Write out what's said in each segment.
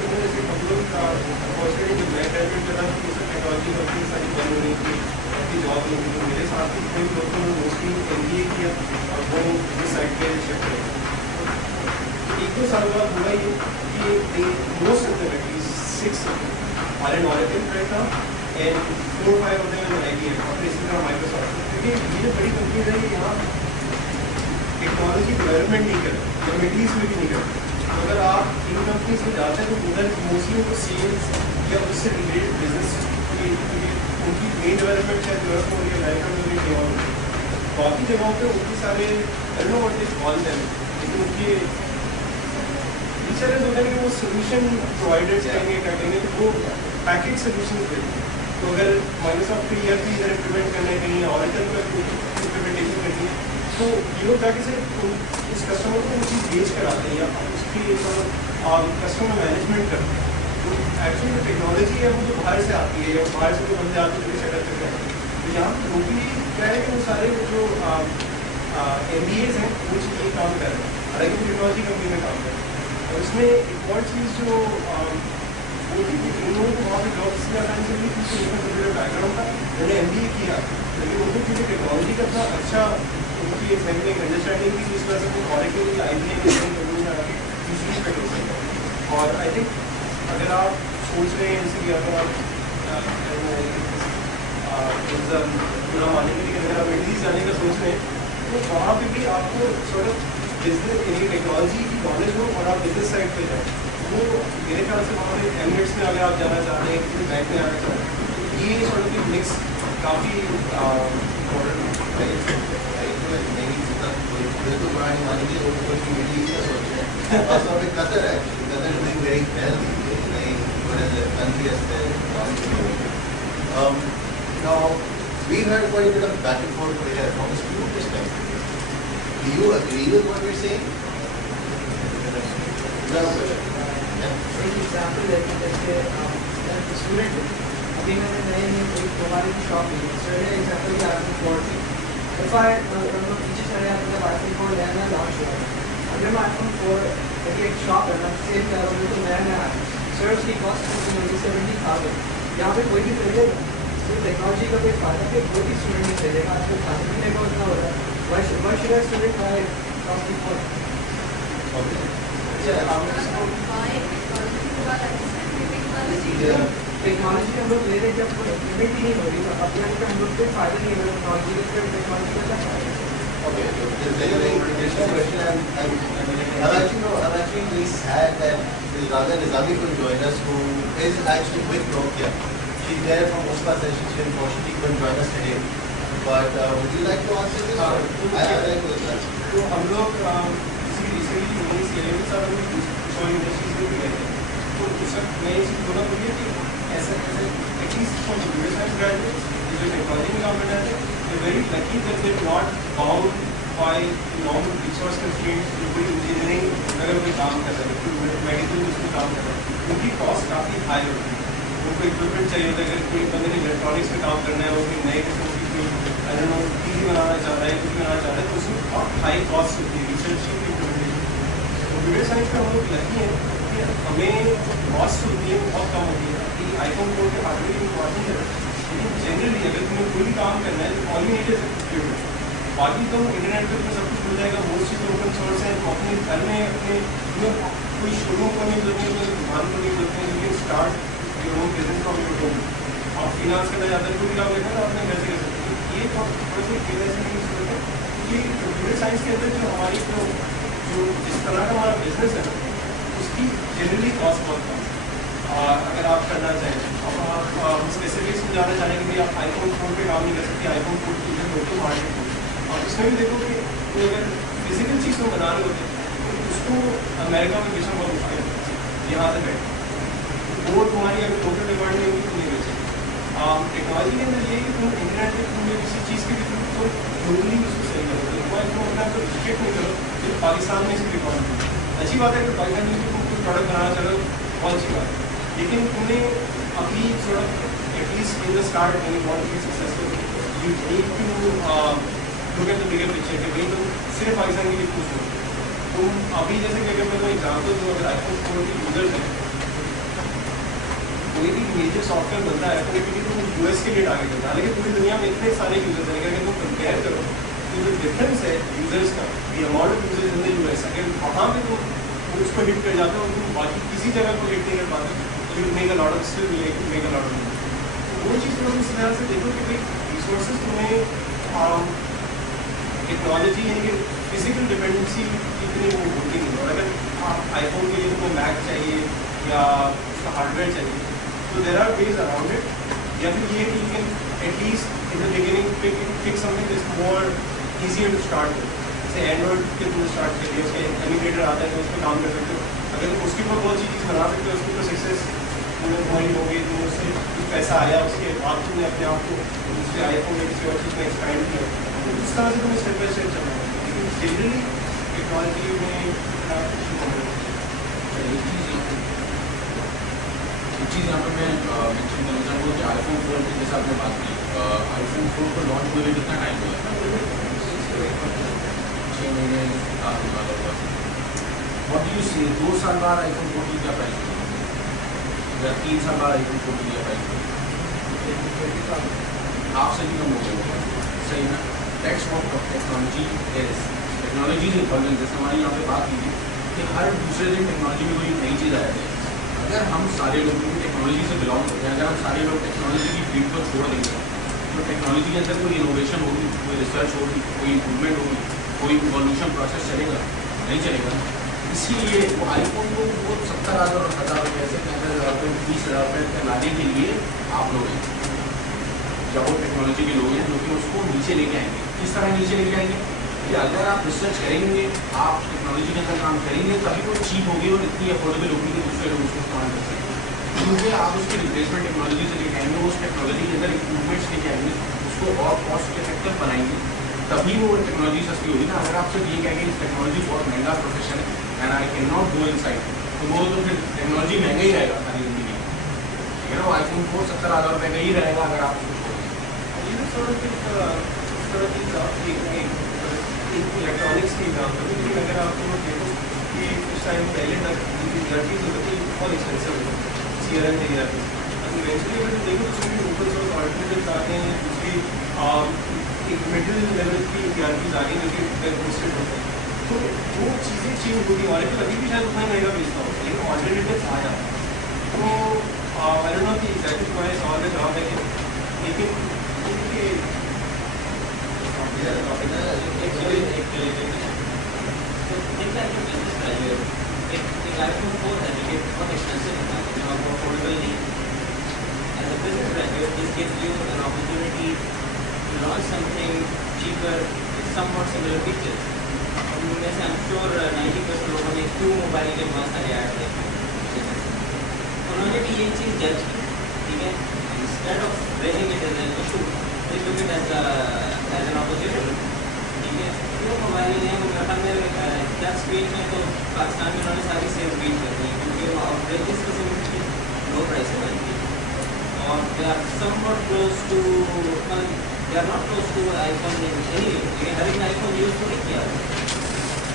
करते हैं जैसे हम लोग अपॉर्चुनिटी जब मैं ग्रेजुएट कर रहा था तो टेक्नोलॉजी कंपनी सारी बंद हो रही थी, अपनी जॉब नहीं थी, तो मेरे साथ ही कई लोगों ने मोस्टली MBA किया और वो इस साइड पे शिफ्ट हुए। तो एक दो साल बाद हुआ ये कि most of them, at least 6 are in Oracle right now and 4-5 of them in IBM और इसी तरह Microsoft, क्योंकि ये जो बड़ी कंपनी है ये यहाँ टेक्नोलॉजी डेवलपमेंट नहीं कर रहे या मिडिल ईस्ट में भी नहीं कर रहे। तो अगर आप इन कंपनीज में जाते हैं तो उधर मोस्टली उनको सेल्स या उससे रिलेटेड बिजनेस उनकी मेन डेवलपमेंट शायद यूरोप में या अमेरिका में भी और बाकी जगहों पे उनके सारे लेकिन उनके फीचर होता है कि वो सोल्यूशन प्रोवाइडर्स कहेंगे क्या कहेंगे तो वो पैकेज सोल्यूशन देते हैं। तो अगर माइक्रोसॉफ्ट के ERP इधर इम्प्लीमेंट करना है कहीं ऑरेकल पर इम्प्लीमेंटेशन करनी है तो ये लोग जाके से उस कस्टमर को वो चीज़ बेच कर आते हैं या उसकी कस्टमर मैनेजमेंट करते हैं। तो एक्चुअली जो टेक्नोलॉजी है वो जो बाहर से आती है या बाहर से जो बंदे आते हैं सेटअप कर रहे हैं तो यहाँ पर नौकरी क्या है कि वो सारे जो MBAs हैं वो ये काम कर रहे हैं, हालांकि टेक्नोलॉजी कंपनी में काम कर रहे हैं। और उसमें एक और चीज़ जो वो थी कि इन लोगों को वहाँ पर जॉब इसलिए आसानी से मिली क्योंकि उनका जो बैकग्राउंड था मैंने MBA किया, लेकिन उनको क्योंकि टेक्नोलॉजी का था अच्छा उनकी एक अंडरस्टैंडिंग थी जिस वजह से वो ऑरेकल या IBM दूसरी पे हो सकते हैं। और आई थिंक अगर आप सोच रहे हैं जैसे कि अगर आप पूरा मानने के लिए अगर आप मिडिल ईस्ट जाने का सोच रहे हैं तो वहाँ पे भी आपको सॉर्ट ऑफ बिजनेस यानी टेक्नोलॉजी की नॉलेज हो और आप बिजनेस साइड पे जाए वो मेरे ख्याल से वहाँ पे एमिरेट्स में अगर आप जाना चाहते हैं किसी बैंक में आना चाहते हैं तो ये सॉर्ट ऑफ मिक्स काफ़ी इम्पोर्टेंट तो पुरानी मानी की लोग कुछ मिडिल ईस्ट का सोच रहे हैं और सब एक कतर है Qatar doing very well country as well. Now we've had quite a bit of back and forth here from a student perspective. Do you agree with what we're saying? For example, like student अभी मैंने नए कोई हमारी शॉप ली so example की आपने कोड ली if I पीछे चले जाते हैं iPhone 4 नया लॉन्च हुआ अगर मैं iPhone 4 एक शॉप है मैं सेल कर रहा हूँ तो नया सर उसकी कॉस्ट होगी 70,000 यहाँ पे कोई भी खरीदेगा तो टेक्नोलॉजी का कोई फायदा फिर कोई भी स्टूडेंट नहीं खरीदेगा आजकल खाने पीने का उतना हो रहा है why should a student buy costly phone? Technology हम लोग ले रहे जब लिमिट ही नहीं हो रही तो अपने हम लोग को फायदा नहीं हो रहा टेक्नोलॉजी का क्या फायदा है? Okay, so this is a very interesting question. I'm actually really sad that Raja Nizami could join us, who is actually with Nokia. She's there from Moscow session. She unfortunately couldn't join us today. But would you like to answer this? I'd like to answer. तो हम लोग रिसेंटली वही सीएलएम के साथ हम कुछ और इंडस्ट्रीज में भी गए थे तो उस वक्त मैं ये चीज़ बोला बोलिए कि ऐसे at least for computer science graduates जो टेक्नोलॉजी में काम करना है they're very lucky that they're not bound by normal resource constraints कोई इंजीनियरिंग अगर कोई काम कर रहा है कोई मेडिकल उसमें काम कर रहा है उनकी कॉस्ट काफ़ी हाई होती है उनको इक्विपमेंट चाहिए होता है अगर कोई बंदे ने इलेक्ट्रॉनिक्स में काम करना है और कोई नए किस्म की कोई टीवी बनाना चाहता है कुछ बनाना चाहता है तो उसमें बहुत हाई कॉस्ट होती है रिसर्च की इम्प्लीमेंटेशन। कंप्यूटर साइंस का हम लोग लकी है कि हमें कॉस्ट होती है बहुत कम होती है कि iPhone 4 के हार्डवेयर की कॉस्ट नहीं है लेकिन जनरली अगर तुम्हें कोई भी काम करना है तो all you need is computer बाकी तो इंटरनेट पर तुम्हें सब कुछ मिल जाएगा मोस्ट चीज़ ओपन सोर्स है तो अपने घर में अपने कोई शोरूम को नहीं जरूरत है कोई दुकान को नहीं जरूरत है you can start your own business from your home आप फिनांस करना चाहते हैं कोई काम करना है तो अपने घर से कर सकते हैं ये थोड़ा सा केयरलेस की जरूरत है क्योंकि कंप्यूटर साइंस के अंदर जो हमारी जो जिस तरह का हमारा बिजनेस है उसकी जनरली कॉस्ट बहुत कम है अगर आप करना चाहें अब आप स्पेसिफिक्स में जाना चाहें कि भाई आप iPhone 4 पे काम नहीं कर सकते iPhone 4 की लोकल मार्केट में और उसमें भी देखो कि कोई अगर फिजिकल चीज़ को बना रहे होते हैं तो उसको अमेरिका में बेचना बहुत मुश्किल है यहाँ से बैठ वो तुम्हारी अगर लोकल डिमांड नहीं होगी तो नहीं बेचेगी। टेक्नोलॉजी के अंदर ये है कि तुम इंटरनेट के थ्रू या किसी चीज़ के थ्रू तो ग्लोबली उसको सही करो तुम्हारे तुम अपना तो टिकट नहीं करो जो पाकिस्तान में इसकी रिकॉर्ड अच्छी बात है कि पाकिस्तान में तुम कोई प्रोडक्ट बनाना चाह रहे हो बहुत अच्छी बात है लेकिन तुम्हें अभी थोड़ा at least in the start when you want to be successful you need to look at the bigger picture कि भाई तुम सिर्फ पाकिस्तान के लिए खुश हो तुम अभी जैसे कि अगर मैं कोई एग्जाम्पल दूँ अगर iPhone 4 के यूजर्स हैं कोई भी मेजर सॉफ्टवेयर बनता है कनेक्टिविटी तो वो यूएस के लिए टारगेट होता है, हालांकि पूरी दुनिया में इतने सारे यूजर्स हैं, अगर तुम कंपेयर करो तो जो डिफरेंस है यूजर्स का, the amount of users in the US, अगर वहाँ पे तुम उसको हिट कर जाते हो और तुम बाकी किसी जगह को हिट नहीं कर पाते तो you make a lot of still make a lot of, वो चीज़ तुम इस तरह से देखो कि भाई रिसोर्सेज तुम्हें टेक्नोलॉजी यानी कि फिजिकल डिपेंडेंसी इतनी वो होती नहीं, और अगर आप आईफोन के लिए तुम्हें मैक चाहिए या उसका हार्डवेयर चाहिए तो there are ways around it, या फिर ये कि you can at least in the beginning pick something is more easier to start with, जैसे एंड्रॉइड के तुमने स्टार्ट कर लिया, उसके एमुलेटर आता है तो उस पर काम कर सकते हो, अगर तुम उसके ऊपर बहुत सी चीज़ बना सकते हो, उसके ऊपर सक्सेस तुम्हारी हो गई, तुम उससे कुछ पैसा आया, उसके बाद तुमने अपने आप को दूसरे आईफोन या किसी और चीज़ में एक्सपैंड किया, तो इस तरह से तुम्हें स्टेप बाई स्टेप चलना है, लेकिन जनरली टेक्नोलॉजी में एक चीज़ यहाँ पर मैं मेंशन करना चाहूँगा कि आईफोन 4 के जैसे आपने बात की, आईफोन 4 को लॉन्च हुए कितना टाइम हुआ? 6 महीने आगे वाला हुआ। व्हाट डू यू सी, 2 साल बाद आईफोन 14 क्या प्राइस होगा या 3 साल बाद आईफोन 14 क्या प्राइस होगा? आपसे भी कम हो गया, सही ना? That's what technology is. Technology is evolving, जैसे हमारी यहाँ पे बात की थी कि हर दूसरे दिन टेक्नोलॉजी में कोई नई चीज़ आ जाती है। अगर हम सारे लोग टेक्नोलॉजी से बिलोंग करते हैं, अगर हम सारे लोग टेक्नोलॉजी की फील्ड को छोड़ देंगे तो टेक्नोलॉजी के अंदर कोई इनोवेशन होगी, कोई रिसर्च होगी, कोई इम्प्रूवमेंट होगी, कोई इवोल्यूशन प्रोसेस चलेगा नहीं चलेगा। इसीलिए वो आईफोन को वो 70,000 और 10,000 रुपये से 15,000 रुपये 20,000 रुपये लाने के लिए आप लोग हैं या वो टेक्नोलॉजी के लोग हैं जो कि उसको नीचे लेके आएंगे। किस तरह नीचे लेके आएंगे कि अगर आप रिसर्च करेंगे, आप टेक्नोलॉजी के अंदर काम करेंगे, तभी वो चीप होगी और इतनी अफोर्डेबल होगी कि दूसरे लोग उसको इस्तेमाल कर सकें। क्योंकि आप उसकी रिप्लेसमेंट टेक्नोलॉजी से लेके आएंगे, उस टेक्नोलॉजी के अंदर इम्प्रूवमेंट्स लेके आएंगे, उसको और कॉस्ट इफेक्टिव बनाएंगे, तभी वो टेक्नोलॉजी सस्ती होगी ना। अगर आप सिर्फ ये कहेंगे इस टेक्नोलॉजी बहुत महंगा प्रोफेशन है and I can not go inside, तो वो तो फिर टेक्नोलॉजी महंगा ही रहेगा सारी जिंदगी में, ठीक है ना। वो आईफोन 4 70,000 रुपये का ही रहेगा अगर आप उसको इलेक्ट्रॉनिक्स की एग्जाम्पल, लेकिन अगर आप लोग देखो कि कुछ टाइम पहले तक ईयरफीस होती थी बहुत एक्सपेंसिव होती है, CRM के ईयरफीस, इवेंचुअली अगर देखो उसमें ओपन सोर्स ऑल्टरनेटिव्स आते हैं, दूसरी एक मिडिल लेवल की ईयरफीस आ गई जो कि वेब होस्टेड होते हैं, तो वो चीज़ें चेंज होती हैं। हमारे पास अभी भी शायद उतना महंगा बेचता हो, लेकिन ऑल्टरनेटिव्स आया तो आई डोंट नो कि एग्जैक्टली तुम्हारे सवाल का जवाब है कि, लेकिन iPhone 4 है जो कि बहुत एक्सपेंसिव है, जो आपको अफोर्डेबल नहीं है। As a business graduate, this gives you an opportunity to launch something cheaper with somewhat similar features. और उनमें से I'm sure 90% लोगों ने क्यों मोबाइल के बहुत सारे ऐड देखे, उन्होंने भी ये चीज़ जज की, ठीक है। Instead of raising it as an issue, they took it as an opportunity, ठीक है। वो मोबाइल ने मेरे ख्याल में टच स्क्रीन में तो पाकिस्तान में उन्होंने सारी सेल बीट कर दी, क्योंकि वो आउटरेजेस किस्म की लो प्राइस में बनती है और they are somewhat close to, they are not close to iPhone in any, लेकिन हर एक आईफोन यूज़ तो नहीं किया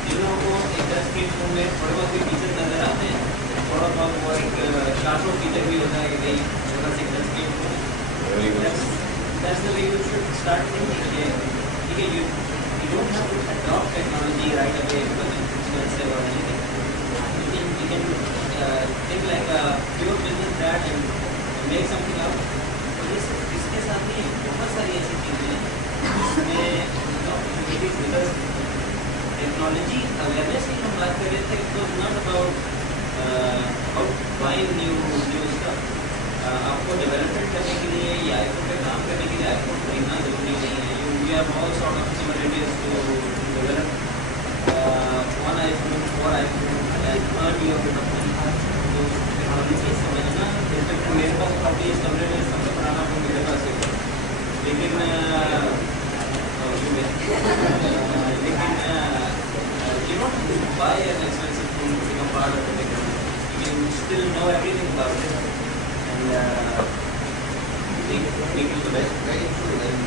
जिन लोगों को एक टच स्क्रीन फोन में थोड़े बहुत भी फीचर नजर आते हैं, थोड़ा बहुत वो एक शार्ट फीचर भी होता है कि भाई छोटा सा touch screen phone, that's the way you should start thinking. ठीक है, you don't have to adopt technology right away because it's expensive or anything. You can think like a pure business that and make something out. और इसके साथ ही बहुत सारी ऐसी चीज़ें हैं जिसमें opportunities, because technology awareness की हम बात कर रहे थे, it was not about buying new stuff. आपको डेवलपमेंट करने के लिए या आईफोन पे काम करने के लिए आईफोन खरीदना जरूरी नहीं है। We are all sort of similarities to develop one iPhone और iPhone earn your bit of money. तो टेक्नोलॉजी समझना, जैसे मेरे पास काफ़ी इस कमरे में सबसे पुराना फोन मेरे पास है, लेकिन you don't have to buy an expensive phone to become part of the technology. You can still know everything about it. Make use of it. Very true. And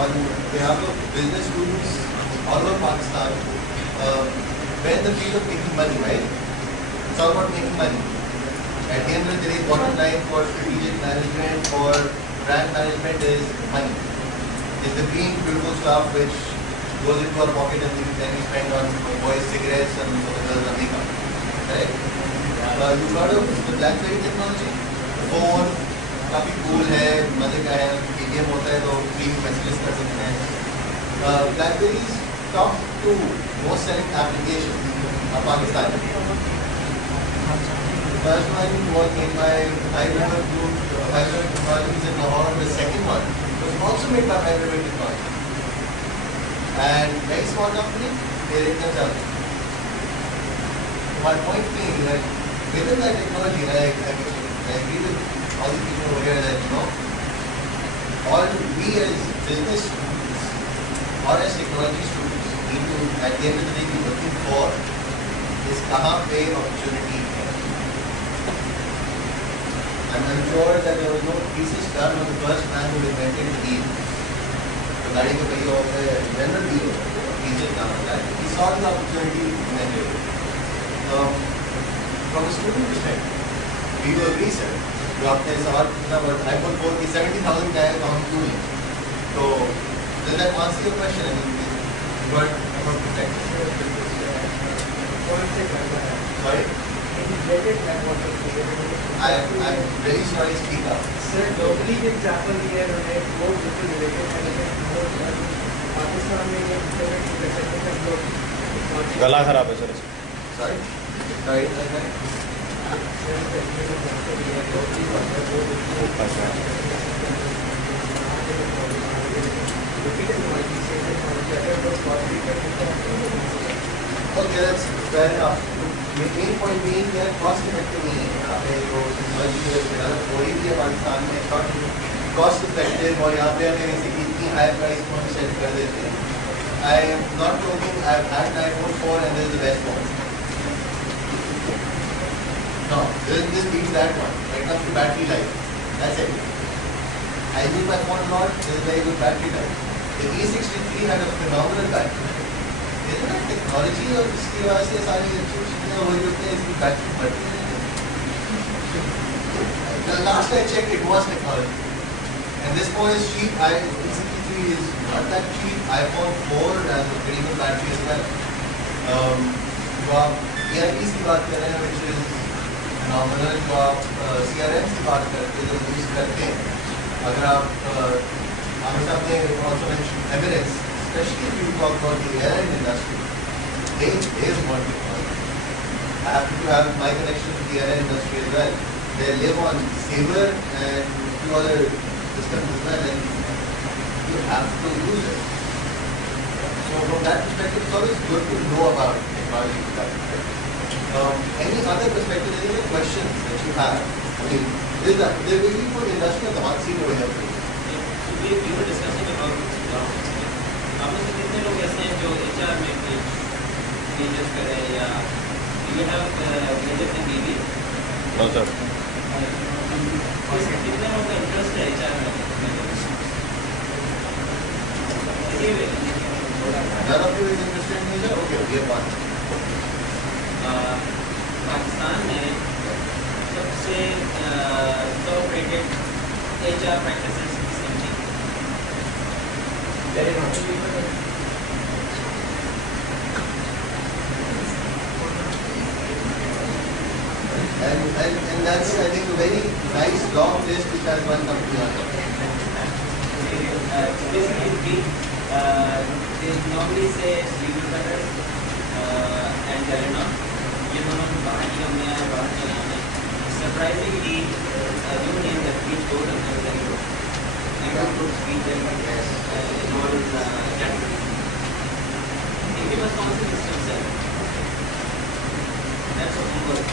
on behalf of business students all over Pakistan, we're in the field of making money, right? It's all about making money. At the end of the day, bottom line for strategic management or brand management is money. It's the green beautiful stuff which goes into our pocket and then we spend on boys cigarettes and for the girls on makeup. Right? You've heard of the BlackBerry technology? Phone काफी cool है, मजे का है, ATM होता है तो free messages कर सकते हैं. BlackBerry's top 2 most selling applications are Pakistani. The first one was made by Hyderabad Group, Hyderabad Technologies in Lahore. The second one was also made by Hyderabad Technologies. And very small company, they rate themselves. My point being that within that technology, I agree with all the people over here that, all we as business students or as technology students need to, at the end of the day, be looking for is kahan pe opportunity hai. I'm sure that there was no thesis done on the first man who invented wheel. The गाड़ी के पहिए होते हैं, general wheel होता है, thesis नाम होता है. He saw the opportunity, invented it. From a student perspective, we will agree, sir. जो आपने सवाल पूछा बट iPhone 4 की 70,000 का है तो हम क्यों नहीं? So does that answer your question? I mean, what about perspective? Sorry? I'm very sorry, speak up. Sir, globally the example here है वो बिल्कुल related है लेकिन पाकिस्तान में ये implement कर सकते हैं लोग. गला खराब है sir. Sorry. Sorry. Okay, that's fair enough. The main point being that cost effective नहीं है. आपने जो technology develop हो रही है पाकिस्तान में not cost effective और यहाँ पे हमें basically इतनी high price point set कर देते हैं. I am not joking. I've had an iPhone 4 and this is the best one. No, this beats that one. When it comes to battery life, that's it. I use my phone a lot. This is very good battery life. The E63 had a phenomenal battery life. Isn't that technology और इसकी वजह से सारी अच्छी चीजें हो रही होती हैं इसकी बैटरी बढ़ती है. The last I checked, it was technology. And this phone is cheap. E63 is not that cheap. iPhone 4 has a pretty good battery as well. जो आप EIPs की बात कर रहे हैं, which is phenomenal. जो आप CRMs की बात करते हैं, जो यूज करते हैं. अगर आप हमेशा अपने also mentioned Emirates, especially if you talk about the airline industry, they want technology. I happen to have my connection to the airline industry as well. They live on Sabre and few other systems as well, and you have to use it. So from that perspective, it's always good to know about technology from that perspective. Any other perspective, any other questions that you have? I mean, there will be for the industry of the hot seat over here. We were discussing about आप में से कितने लोग ऐसे हैं जो HR में पेजेस करें या you have major in BB? No sir. कितने लोगों का इंटरेस्ट है HR में? None of you is interested in nature? Okay, we have one. Pakistan में सबसे टॉप रेटेड HR practices किसकी? Very much. And that's, I think, a very nice long list which has one company on it. Basically, they normally say legal cutters and Telenor. ये दोनों बाहर की कंपनियां हैं, बाहर चले हैं. Surprisingly, you name that each both of them are very good. Angle Group, Speech and involves category. इनके पास कौन से systems हैं? That's what we work.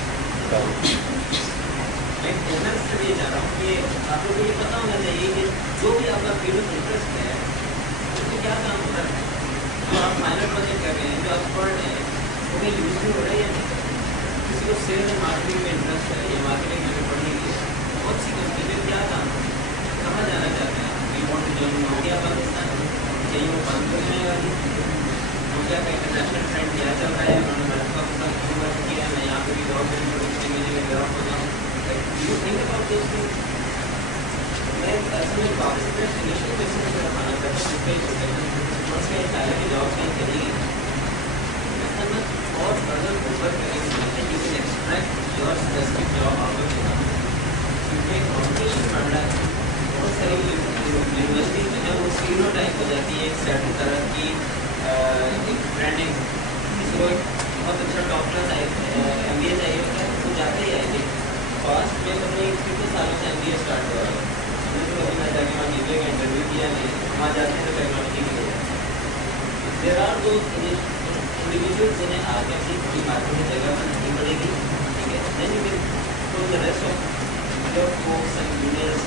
मैं बिजनेस से ये जा रहा हूँ कि आप लोगों को ये पता होना चाहिए कि जो भी आपका फील्ड ऑफ इंटरेस्ट है उसमें क्या काम होता है. जो आप माइनर प्रोजेक्ट कर रहे हैं, जो आप पढ़ रहे हैं, वो कहीं यूज भी हो रहा है या नहीं. किसी को सेल एंड मार्केटिंग में इंटरेस्ट है या मार्केटिंग में पढ़ने की है, बहुत सी कंपनी में क्या काम है, कहाँ जाना चाहते हैं. We want to join Nokia Pakistan, चाहिए वो बंद कर जाने वाली. नोकिया का इंटरनेशनल ट्रेंड क्या चल रहा है, उन्होंने वर्क किया, मैं यहाँ पे भी बहुत बड़ी प्रोडक्ट मिलेंगे, डेवलप हो जाऊँ. of those things, मैं ऐसे में वापस अपने इनिशियल बेसिस पे खाना चाहता हूँ, जिसपे once मैं पहले की जॉब नहीं करेगी, and और अगर ऊपर करेंगे, and you can extract your specific job out of it. क्योंकि कॉम्पिटिशन बढ़ रहा है, बहुत सारी यूनिवर्सिटीज जो है वो स्टीरियोटाइप हो जाती है एक सर्टेन तरह की एक ब्रांडिंग, किसी को बहुत अच्छा डॉक्टर MBA चाहिए होता है तो जाते ही आएंगे। फास्ट में तो नहीं, कितने सालों से MBA स्टार्ट हुआ है, हमने तो कभी ना जाके वहाँ MBA का इंटरव्यू किया नहीं, वहाँ जाते हैं तो टेक्नोलॉजी के लिए। देयर आर दो इंडिविजुअल्स जिन्हें आगे से कोई मार्केट में जगह पर नहीं मिलेगी, ठीक है, then you can put the rest of your force and juniors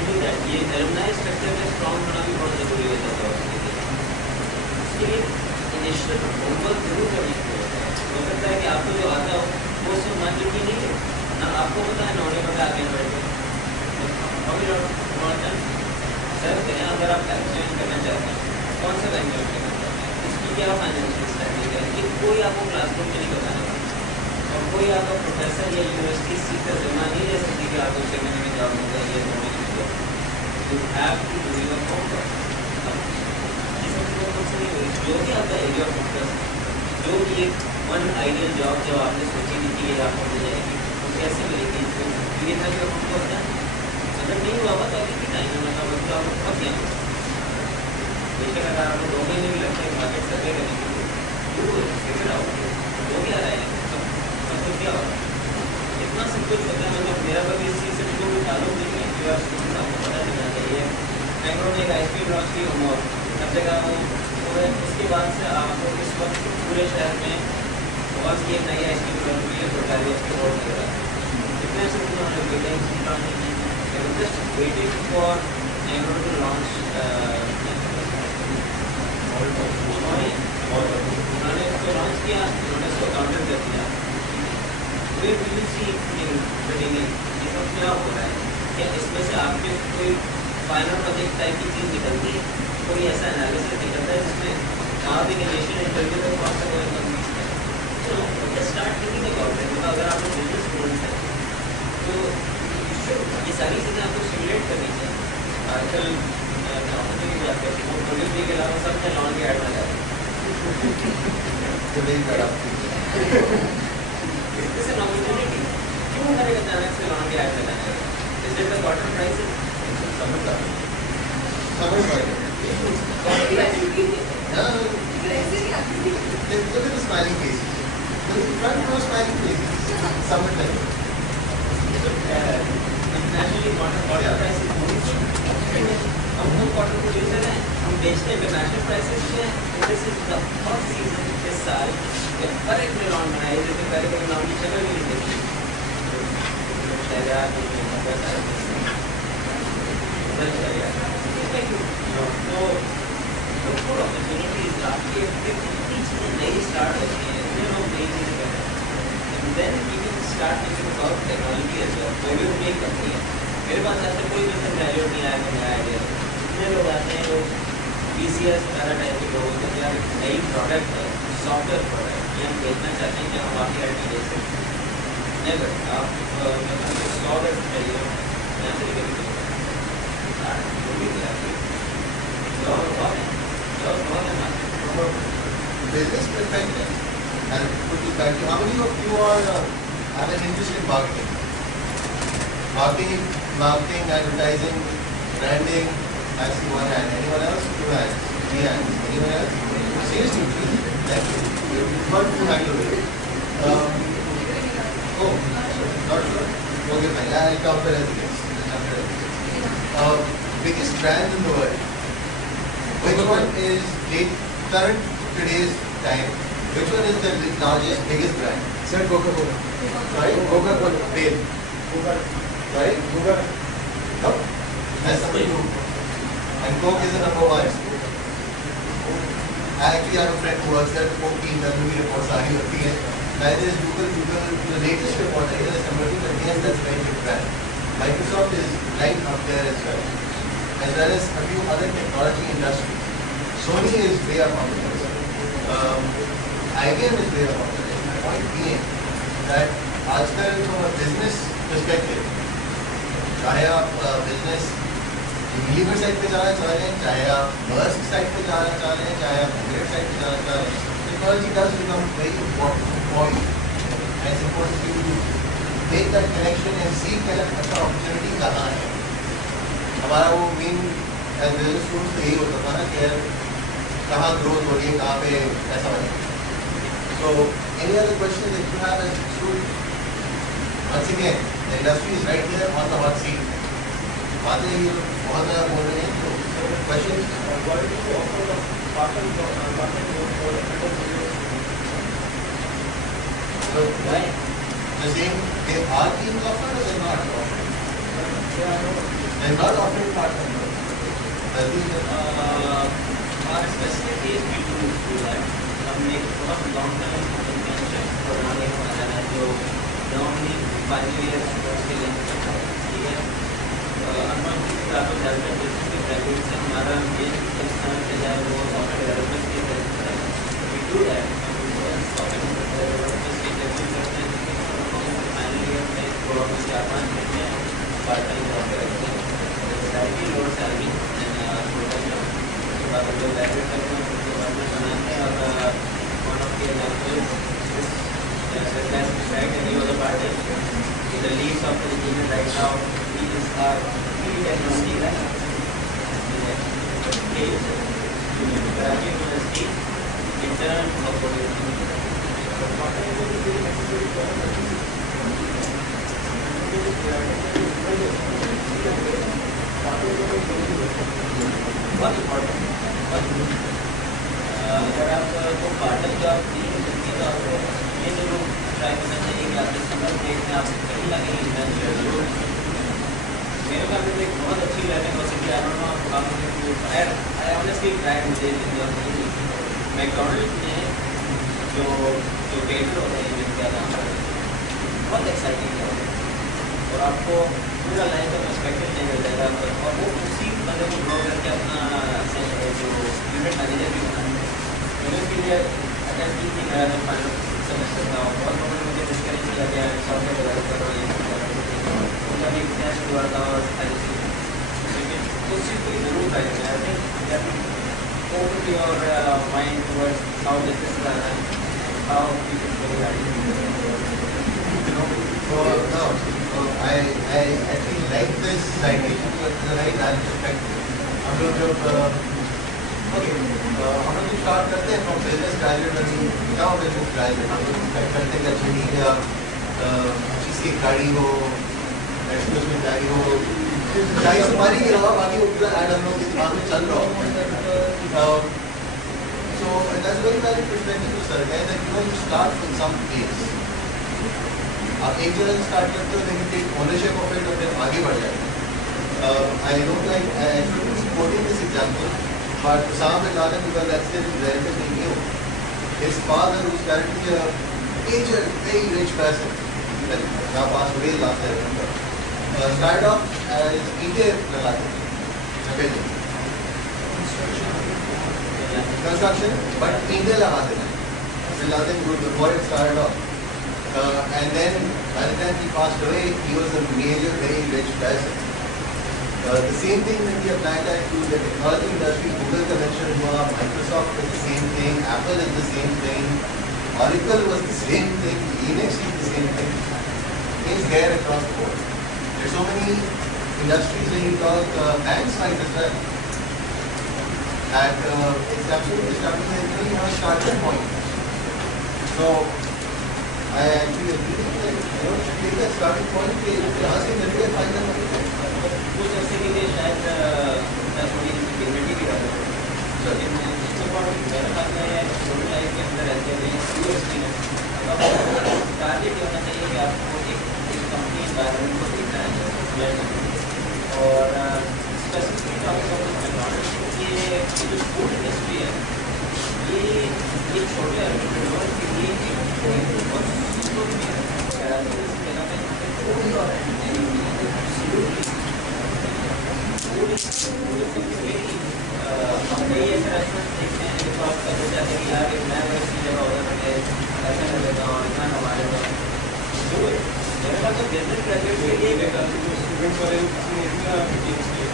into that. ये एलुमनाई स्ट्रक्चर में स्ट्रॉन्ग होना भी बहुत ज़रूरी हो जाता है। उसके लिए इनिशियल होमवर्क जरूर करने की जरूरत है। हो सकता है कि आपको जो आता हो वो उसमें मान लीजिए नहीं है ना, आपको पता है ना, उन्हें पता आगे बढ़ सर्च करें। अगर आप बैंक ज्वाइन करना चाहते हैं, कौन सा बैंक ज्वाइन करना चाहते हैं, इसकी क्या फाइनेंशियल स्ट्रैटेजी है, कि कोई आपको क्लासरूम में नहीं बताने वाला और कोई आपका प्रोफेसर या यूनिवर्सिटी सीट का जिम्मा नहीं ले सकती कि आपको 6 महीने में जॉब मिल जाएगी या 2 महीने में job. You have to do your homework. जो भी आपका एरिया ऑफ फोकस, जो भी एक वन आइडियल जॉब जो आपने सोची थी कि ये आपको मिल जाएगी, वो कैसे मिलेगी, ये था जो हमको होता है। अगर नहीं हुआ तो अभी भी टाइम है, मतलब तो आपको बहुत ज्ञान बेशक अगर आपको 2 महीने भी लगते हैं मार्केट सर्वे करने के लिए, फिगर आउट हो क्या रहा है, सब कुछ क्या होगा, इतना सब कुछ होता है। मतलब मेरा कभी इस चीज़ से बिल्कुल भी ताल्लुक नहीं है कि आप स्टूडेंट्स आपको पता चलना चाहिए। बैंगलोर में एक ISP लॉन्च की हूँ और हर जगह हूँ, उसके बाद से आपको इस वक्त पूरे शहर में बहुत की एक नई ISP लॉन्च हुई है, सरकारी उसके बोर्ड वगैरह इतने से उन्होंने मीटिंग लॉन्च की, just waiting for Bangalore to launch. उन्होंने इसको लॉन्च किया, उन्होंने इसको काउंटर कर दिया। वे विल सी ये सब क्या हो रहा है, क्या इसमें से आपके कोई फाइनल प्रोजेक्ट टाइप की चीज़ निकलती है, कोई ऐसा एनालिसिस निकलता है जिसमें आप एक इनिशियल इंटरव्यू में कौन सा कोई चलो स्टार्ट थिंकिंग अबाउट इट। अगर आप लोग बिजनेस स्टूडेंट्स हैं तो ये सारी चीज़ें आपको सिमुलेट करनी चाहिए। आजकल पोर्टफोलियो के अलावा सब में लॉन के ऐड लगा रहे हैं। It's an opportunity, क्यों करेगा अचानक से लॉन के ऐड लगाने? Is it the cotton prices? समझ आ look at the smiling faces. Try to draw smiling faces. Summertime. Internationally cotton prices हम लोग कॉटन प्रोड्यूसर हैं, हम बेचते हैं इंटरनेशनल प्राइसेस पे। This is the hot season इस साल, हर एक ने लॉन्च बनाया, जैसे पहले कभी लॉन्च की जगह भी नहीं देखी। तो अपॉर्चुनिटीज आपकी कितनी चीज़ें नई स्टार्ट होती हैं, इतने लोग नई चीज़ें कर रहे हैं, and then you can start thinking about technology as well. कोई भी उनकी एक कंपनी है, मेरे पास ऐसे कोई बिजनेस वैल्यू नहीं आया, नया आइडिया कितने लोग आते हैं, लोग BCS वगैरह टाइप के लोग होते हैं, यार नई प्रोडक्ट है, सॉफ्टवेयर प्रोडक्ट ये हम बेचना चाहते हैं कि हम आपकी IT दे सकते हैं। नेवर आप सॉफ्टवेयर चाहिए यहाँ से लेकर business perspective, and put this back to how many of you are have an interest in marketing? Marketing, advertising, branding. I see one hand. Anyone else? 2 hands. 3 hands. Anyone else? Seriously, please. Thank you. You've got 2 hands over here. Oh, not sure. Okay, fine. I'll count it as yes. Biggest brand in the world. Which one is current today's time? Which one is the largest, biggest brand? Sir, Coca-Cola. Right? Coca-Cola. Babe. Right? Coca-Cola. No? That's number 2. And Coke is the number 1. I actually have a friend who works at Coke team that movie reports are होती है. Neither is Google, the latest report either is number 2, but yes, that's a very big brand. Microsoft is right up there as well as a few other technology industries. Sony is way up on the list. IBM is way up on the list. My point being that आजकल from a business perspective, चाहे आप business Unilever side पे जाना चाह रहे हैं, चाहे आप मर्स्क साइड पे जाना चाह रहे हैं, चाहे आप हंड्रेड साइड पे जाना चाह रहे हैं, technology does become very important point and it's important to make that connection and see कि अच्छा अपॉर्चुनिटी कहाँ है. हमारा वो मेन एज बिजनेस स्टूडेंट्स तो यही होता था ना कि यार कहाँ ग्रोथ हो रही है, कहाँ पे पैसा बनेगा. So any other question that you have as a student? Once again, the industry is right here on the hot seat. बातें ये बहुत ज़्यादा बोल रहे हैं, तो question so the same, they are being offered or they're not offered? They're not offering part-time work. Our specific case we do that. हमने बहुत लॉन्ग टर्म इंटर्नशिप प्रोग्राम एक बनाया है जो नॉर्मली 5 ईयर के लिए चलता है. ठीक है, अनफॉर्चुनेटली आपको हेल्प करते हैं कि ग्रेजुएट से हमारा मेन संस्थान के जाए वो सॉफ्टवेयर डेवलपमेंट के तरफ है. We do that software development के डेवलप करते हैं. फाइनल ईयर में प्रोग्राम से 4-5 महीने पार्ट टाइम जॉब करते हैं. Salary lower salary and full time job. बाद जो ग्रेजुएट करते हैं उनके बाद में बनाते हैं. और one of the examples is such as right and he was a part-time. He's the lead software engineer right now. He is our lead technology guy. He is graduate university intern of बहुत important. अगर आपको part time job नहीं मिलती तो आपको ये जरूर ट्राई करना चाहिए कि आपके समर ब्रेक में आप कहीं ना कहीं इंटर्नशिप जरूर. मेरे ख्याल में एक बहुत अच्छी लर्निंग हो सकती है. I honestly try today McDonald's में जो वेटर होते हैं जिनके नाम बहुत एक्साइटिंग है और आपको पूरा लाइफ का पर्सपेक्टिव नहीं मिल जाएगा. और वो उसी बंदे को ग्रो करके अपना जो यूनिट मैनेजर भी बनाना है. उसके लिए अटेंड की थी मेरा जो फाइनल सेमेस्टर था. बहुत लोगों ने मुझे डिस्करेज किया गया सॉफ्टवेयर डेवलपर और ये उनका भी टेस्ट हुआ था और सारी चीज़ें. लेकिन उस चीज़ को जरूर ट्राई करें. I think open your mind towards how this is done and how we can go that. I actually like this citation because it's a very nice perspective. हम लोग जब हम लोग स्टार्ट करते हैं फ्रॉम बिजनेस ग्रेजुएट और क्या हो बिजनेस ग्रेजुएट हम लोग एक्सपेक्ट करते हैं कि अच्छी नींद या अच्छी सी गाड़ी हो, एक्सप्रेस में गाड़ी हो, गाड़ी सवारी के अलावा बाकी वो पूरा ऐड हम लोग के दिमाग में चल रहा हो. So that's a very valid perspective to sir. That you start with some place. आप एक जगह से स्टार्ट करते हो लेकिन टेक ओनरशिप ऑफ इट और फिर आगे बढ़ जाएगा. I don't like I shouldn't be quoting this example, but Osama bin Laden, because that's still relatively new. His father, who's currently a major, very rich person, that now passed away last I remember, started off as India building. Construction, but India लगाते हैं. Bin Laden group before it started off. And then by the time he passed away, he was a major, very rich person. The same thing when we apply that to the technology industry, Google का mention हुआ, Microsoft is the same thing, Apple is the same thing, Oracle was the same thing, Linux is the same thing. It's there across the board. There's so many industries when you talk banks like this, right? That it's absolutely starting with a starting point. So I actually agree that should take that starting point कि यहाँ से मिलकर फायदा मिलेगा. कुछ ऐसे के लिए शायद थोड़ी इंटीग्रिटी भी रहती है. लेकिन मेरे ख्याल में सोशल लाइफ के अंदर रहते हुए टारगेट ये होना चाहिए कि आपको एक कंपनी एनवायरनमेंट को देखना है और स्पेसिफिकली ये जो फूड इंडस्ट्री है ये एक छोटे एंटरप्रेन्योर के लिए बहुत हमने ये रेस्टोरेंट देखते हैं जो आप कर जाते हैं यार एक नया ऐसी जगह होता है ऐसा कर लेता हूँ इतना कमा लेता हूँ. मेरे पास तो बिजनेस ग्रेजुएट के लिए बेटर इवेंट्स वाले किसी ने इतना मीटिंग्स किए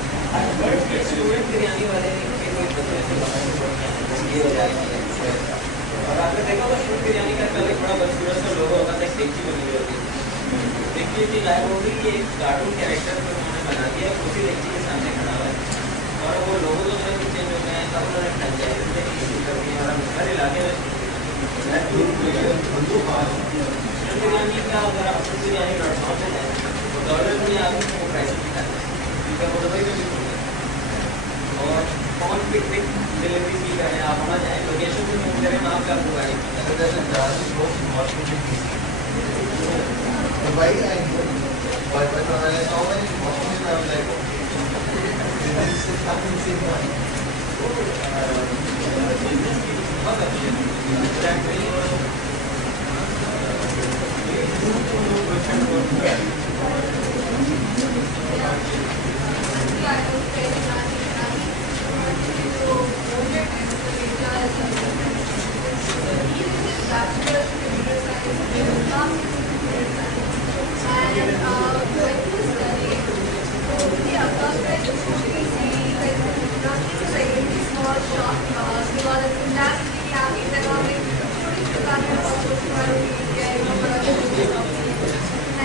स्टूडेंट बिरयानी वाले के कोई ये हो जाता है। और आपने देखा होगा स्टूडेंट बिरयानी का कल एक बड़ा बदसूरत सा लोगो होता था, एक टेक्ची बनी हुई होती है। टेक्ची इतनी गायब हो गई कि एक कार्टून कैरेक्टर को उन्होंने बना दिया, उसी टेक्ची के सामने खड़ा हुआ है। और वो लोगो तो सब कुछ चेंज हो गए हैं, सब उन्होंने पंचायत में और हर इलाके में स्टूडेंट बिरयानी का अगर आप biryani.com पे जाए तो डॉलर में आपको प्राइस दिखाता है, ठीक है, वो दुबई में भी खुल गया। और कौन पिक डिलीवरी की है, आप वहाँ जाए लोकेशन पे फोन करें, वहाँ पे आपको गाड़ी मिल Dubai, I know, but when I saw many Muslims, I was like, okay, this is happening same time. बहुत अच्छी है।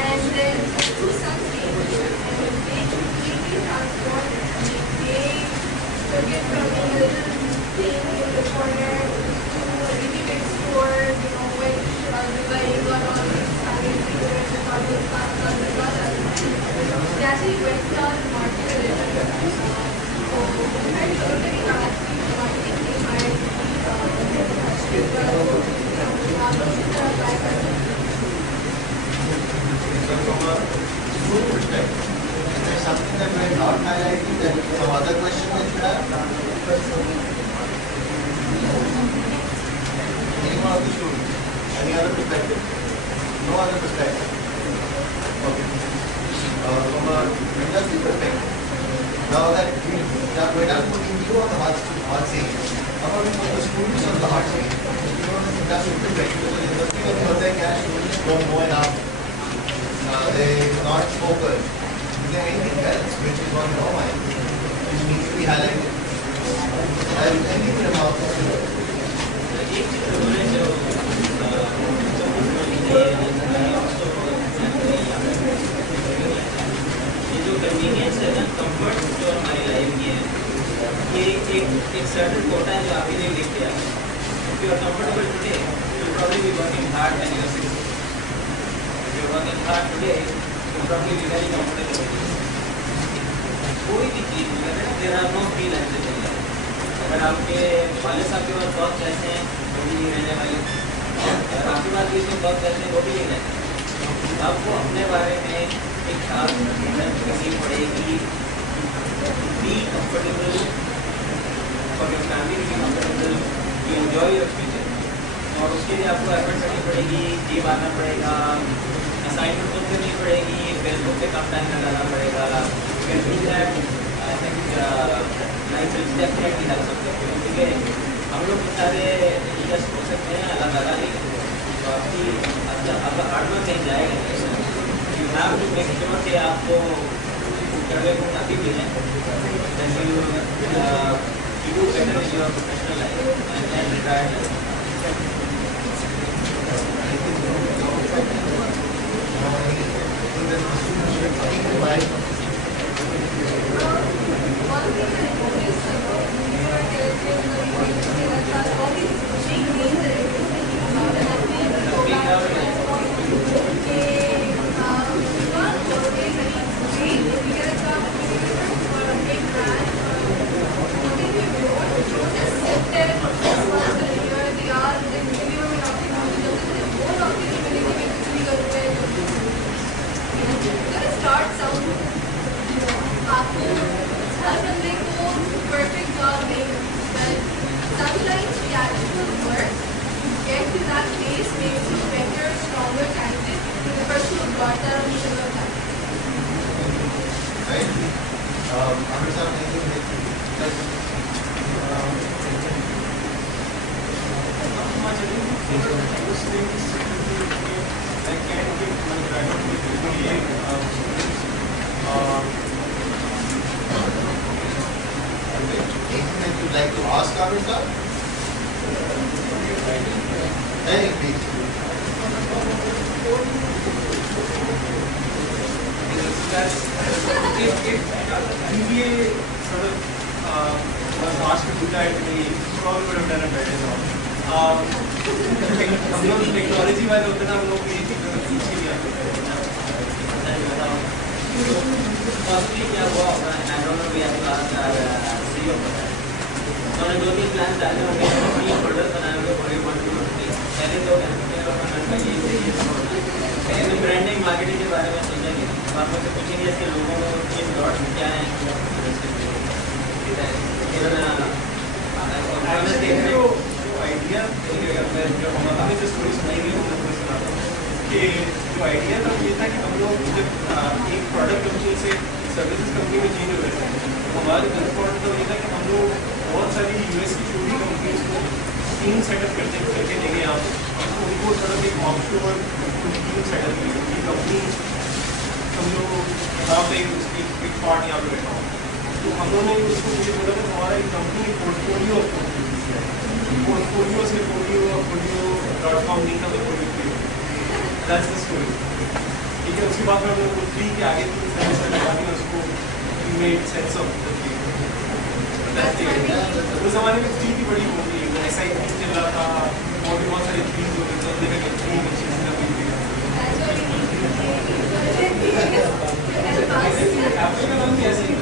And then two sons came, and they completely transformed it. They took it from a little thing in the corner to a really big store, you know, which Dubai got all these Chinese people and the Chinese pastas and all that. They actually went down and marketed it. So, I totally actually marketing they hired So from a food perspective, is there something that we're not highlighting, that some other question that you have? Anyone of the students? Any other perspective? No other perspective? Okay. From a industry perspective, now that we're done putting you on the hot seat, how about we put the students on the hot seat? You know, the industry perspective, the industry of the students don't know enough. They not focused. Is there anything else which is on your mind which needs to be highlighted? Anything about this? एक चीज़ उन्होंने जो ये जो कन्वीनियंस है ना, कंफर्ट जो हमारी लाइफ की है, ये एक सर्टन कोटा है जो आप ही नहीं लेके आए। If you are comfortable today, you will probably be working hard when you are 60. If you are working hard today, you will probably be very comfortable. कोई भी चीज़ there are no free lunches in life. अगर आपके वाले साहब के पास बहुत पैसे हैं वो भी नहीं रहने वाले, अगर आपके पास भी इसमें बहुत पैसे हैं वो भी नहीं रहने वाले। आपको अपने बारे में एक खास करनी पड़ेगी, be comfortable for your family, be comfortable to enjoy your future. और उसके लिए आपको एफर्ट करनी पड़ेगी, जिम आना पड़ेगा, असाइनमेंट खुद करनी पड़ेगी, फेसबुक पे कम टाइम लगाना पड़ेगा। डेफिनेटली हेल्प सकते हैं, क्योंकि हम लोग सारे लीडर्स हो सकते हैं, अल्लाह ताला ने तो आपकी आपका हार्डवर्क कहीं जाएगा नहीं। You have to make sure कि आपको करने को काफ़ी भी है, you do better in your professional life and retired life. One thing that I noticed about New York is that all these big names that everyone's thinking about, and I think go back to that point, not always, I mean, great if you get a job with Unilever or a big brand, what if you don't just sit there for 6 months or a year, they are, they maybe you're not technology, they won't talk to you, they give you कुछ भी करोगे, you gotta start somewhere. आपको हर बंदे को perfect job नहीं मिलता, but sometimes the actual work to get to that place makes you better, stronger candidate than the person who got there on the sugar factory. Right? Amir sir, anything like that? Not much, I was saying this I can't get my graduate degree Sabir sir? Hey, please. If BBA sort of was asked to do that, we probably would have done a better job. हम लोग टेक्नोलॉजी वाले होते ना, हम लोग ये चीज़ों को पीछे नहीं आते। Possibly क्या हुआ होगा, I don't know, we have to ask our CEO for that. उन्होंने 2-3 प्लान डाले होंगे, 3 फोल्डर बनाए होंगे, बड़े 1, 2, 3 पहले तो ये ब्रांडिंग मार्केटिंग के बारे में सोचेंगे, आप लोग से पूछेंगे इसके लोगों को ये डॉट क्या है, आइडिया हमें जो स्टोरी सुनाई गई वो मैं सुनाता हूँ कि जो आइडिया था ये था कि हम लोग जब एक प्रोडक्ट कंपनी से सर्विसेज कंपनी में चेंज हो रहे थे, तो हमारे प्रोडक्ट तो ये था कि हम लोग बहुत सारी यूएस की छोटी कंपनीज को टीम सेटअप करके देंगे आप उनको थोड़ा एक ऑफशोर टीम सेटअप की कंपनी समझो यहाँ पे उसकी एक पार्ट यहाँ पे बैठा हो, तो हम लोगों ने उसको मुझे बोला था हमारा एक कंपनी पोर्टफोलियो से portfolio.com लिंक का पोर्टफोलियो, दैट्स द स्टोरी। ठीक है, उसके बाद में हम लोग फ्री के आगे लगा दिया उसको, we made sense of the free. उस ज़माने में फ्री की बड़ी होती है, ऐसा ही फ्री चल रहा था और भी बहुत सारे फ्री होते थे, देखा कि फ्री में चीज़ का फ्री आपका नाम भी ऐसे ही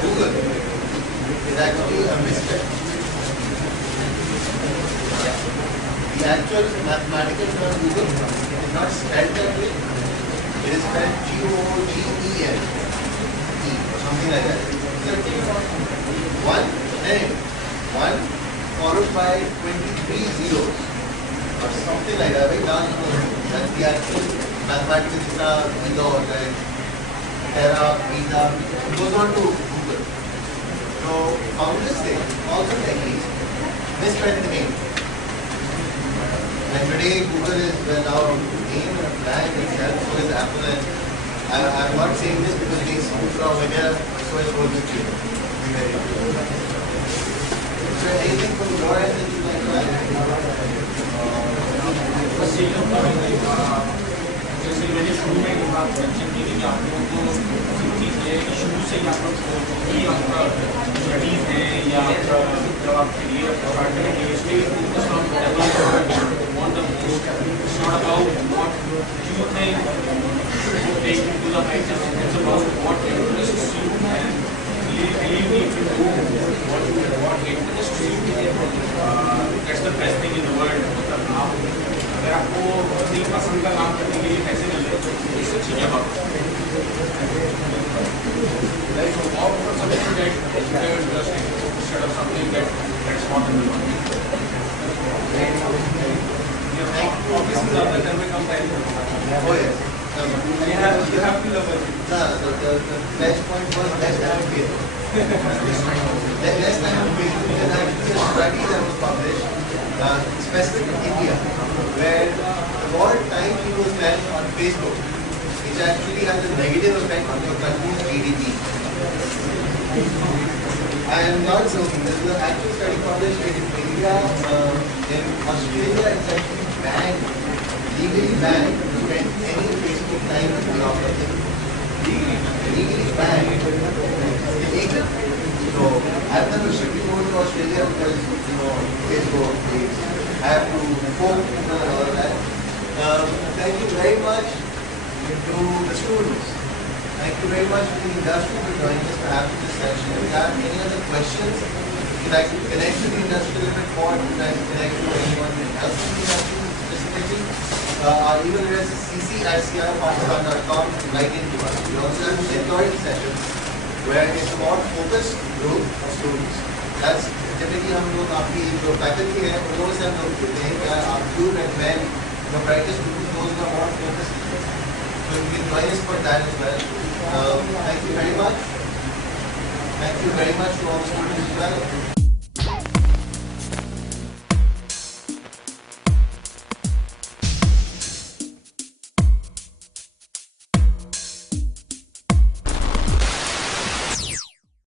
Google is actually a misstep. The actual mathematical term Google is not spelled that way. It is spelled Google or something like that. One followed by 23 zeros or something like that. Very large number. That's the actual mathematical beta or Terra, beta. It goes on to Google. So founders say also techniques misspelled the name. And today Google is well now name and a brand itself, so is Apple. And I'm not saying this because they sound from India, so I told you to be very good. Is there anything from your end that you like to add? जैसे मैंने शुरू में ये बात मेंशन की थी कि आप लोगों को चीज़ है कि शुरू से ही आप लोग कोई आपका स्टडीज़ है या जब आप करियर स्टार्ट करेंगे इसलिए focus on want the most, it's not about what you think should take you to the heights, it's about what interests you and believe me if you do what interests you, that's the best thing in the world. मतलब आप अगर आपको अपनी पसंद का काम करने के लिए पैसे मिल रहे हैं तो इससे चीज़ें बात और something that is very interesting instead of something that's not in the money. Office में ज़्यादा घर में कम time Oh yes. you have to love it. The best point was less time paid. Less time paid because actually a study that was published specific in India where more time people spend on Facebook, which actually has a negative effect on your country's GDP. I am not joking. This is an actual study published in India. In Australia, it's actually banned, legally banned to spend any Facebook time in the office. Legally banned. Illegal. So I've never shipped to go to Australia because Facebook, I have to phone people and all that. Thank you very much to the students. Thank you very much to the industry for joining us for having this session. If you have any other questions, you'd like to connect to the industry a little bit more, you'd like to connect to anyone else in the industry specifically, our email address is cc@crpakistan.com. Write into us. We also have mentoring sessions where it's more focused group of students. That's typically हम लोग आपकी जो faculty है उन लोगों से हम लोग पूछते हैं क्या आप you recommend your brightest students those who are more focused. So you can join us for that as well. Thank you very much. Thank you very much to all the students as well.